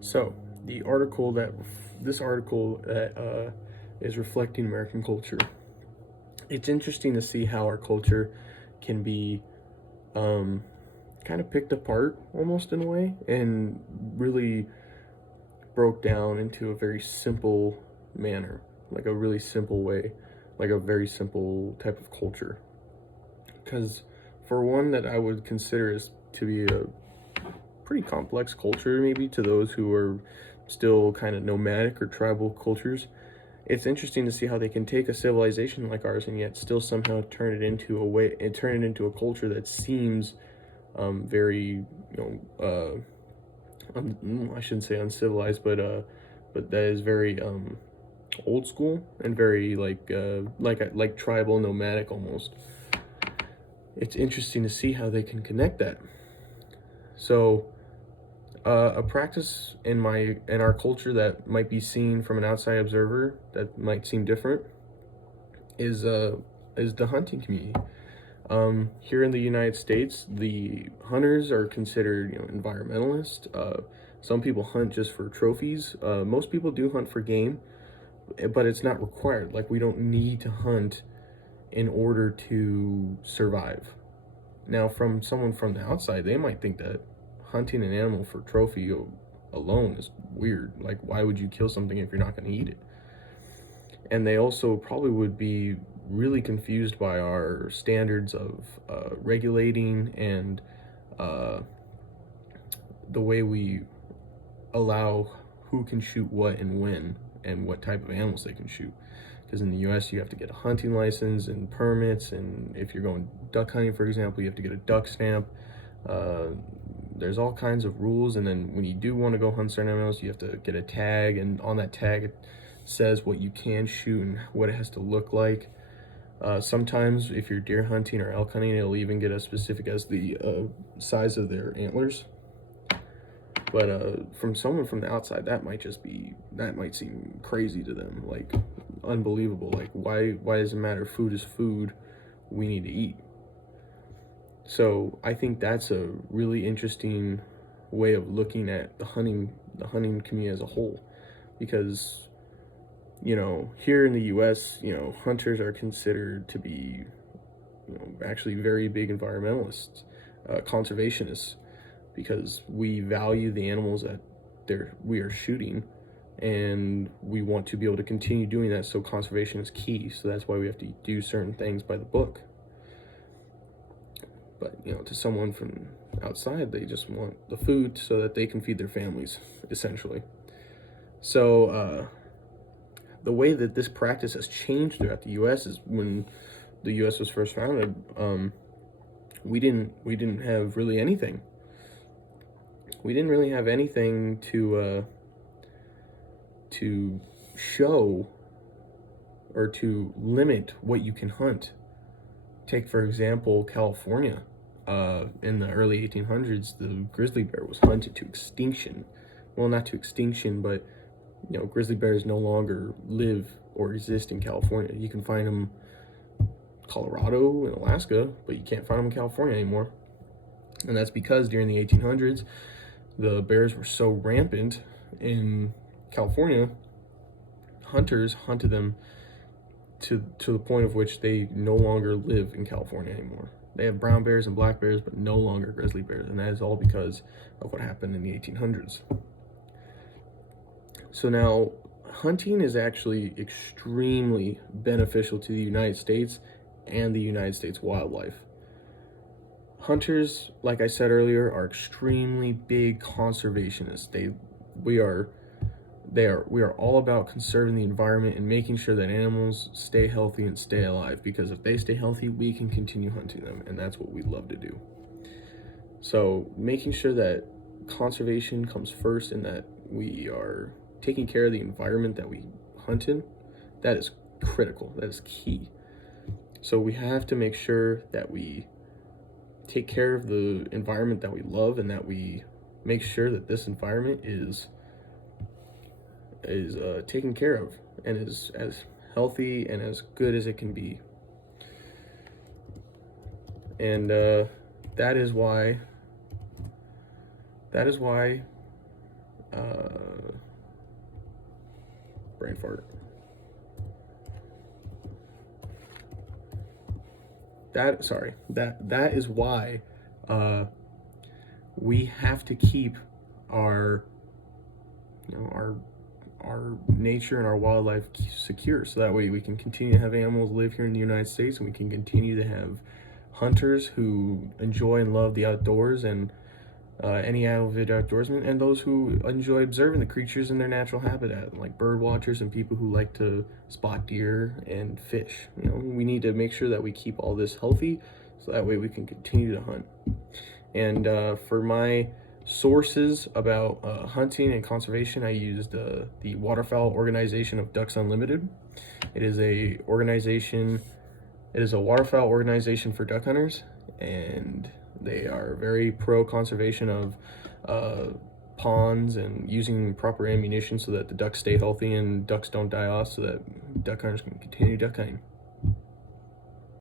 So, this article that is reflecting American culture. It's interesting to see how our culture can be um, kind of picked apart almost in a way, and really broke down into a very simple manner, like a really simple way, like a very simple type of culture. Because for one that I would consider as to be a pretty complex culture, maybe to those who are still kind of nomadic or tribal cultures, it's interesting to see how they can take a civilization like ours and yet still somehow turn it into a culture that seems very, I shouldn't say uncivilized, but that is very old school and very like tribal, nomadic almost. It's interesting to see how they can connect that. So, a practice in our culture that might be seen from an outside observer that might seem different is uh is the hunting community. Here in the United States, the hunters are considered, environmentalists. Some people hunt just for trophies. Most people do hunt for game, but it's not required. Like, we don't need to hunt in order to survive. Now, from someone from the outside, they might think that hunting an animal for trophy alone is weird. Like, why would you kill something if you're not going to eat it? And they also probably would be really confused by our standards of regulating and uh, the way we allow who can shoot what and when and what type of animals they can shoot. Because in the US, you have to get a hunting license and permits, and if you're going duck hunting, for example, you have to get a duck stamp. Uh, there's all kinds of rules, and then when you do want to go hunt certain animals, you have to get a tag, and on that tag, it says what you can shoot and what it has to look like. Sometimes, if you're deer hunting or elk hunting, it'll even get as specific as the size of their antlers. But from someone from the outside, that might seem crazy to them, like unbelievable. Like, why does it matter? Food is food. We need to eat. So I think that's a really interesting way of looking at the hunting community as a whole, because here in the U.S., hunters are considered to be, actually very big environmentalists, conservationists, because we value the animals that we are shooting, and we want to be able to continue doing that. So conservation is key. So that's why we have to do certain things by the book. But to someone from outside, they just want the food so that they can feed their families, essentially. So the way that this practice has changed throughout the U.S. is when the U.S. was first founded. We didn't have really anything. We didn't really have anything to show or to limit what you can hunt. Take, for example, California. In the early 1800s, the grizzly bear was hunted to extinction. Well, not to extinction, but grizzly bears no longer live or exist in California. You can find them in Colorado and Alaska, but you can't find them in California anymore. And that's because during the 1800s, the bears were so rampant in California, hunters hunted them to the point of which they no longer live in California anymore. They have brown bears and black bears, but no longer grizzly bears, and that is all because of what happened in the 1800s. So now, hunting is actually extremely beneficial to the United States and the United States wildlife. Hunters, like I said earlier, are extremely big conservationists. We are all about conserving the environment and making sure that animals stay healthy and stay alive, because if they stay healthy, we can continue hunting them, and that's what we love to do. So making sure that conservation comes first and that we are taking care of the environment that we hunt in, that is critical, that is key. So we have to make sure that we take care of the environment that we love, and that we make sure that this environment is taken care of and is as healthy and as good as it can be. And that is why brain fart. That is why we have to keep our our nature and our wildlife secure, so that way we can continue to have animals live here in the United States, and we can continue to have hunters who enjoy and love the outdoors, and any avid outdoorsman, and those who enjoy observing the creatures in their natural habitat, like bird watchers and people who like to spot deer and fish. We need to make sure that we keep all this healthy, so that way we can continue to hunt. And for my sources about hunting and conservation, I used the Waterfowl Organization of Ducks Unlimited. It is a organization. It is a waterfowl organization for duck hunters, and they are very pro conservation of ponds and using proper ammunition so that the ducks stay healthy and ducks don't die off, so that duck hunters can continue duck hunting.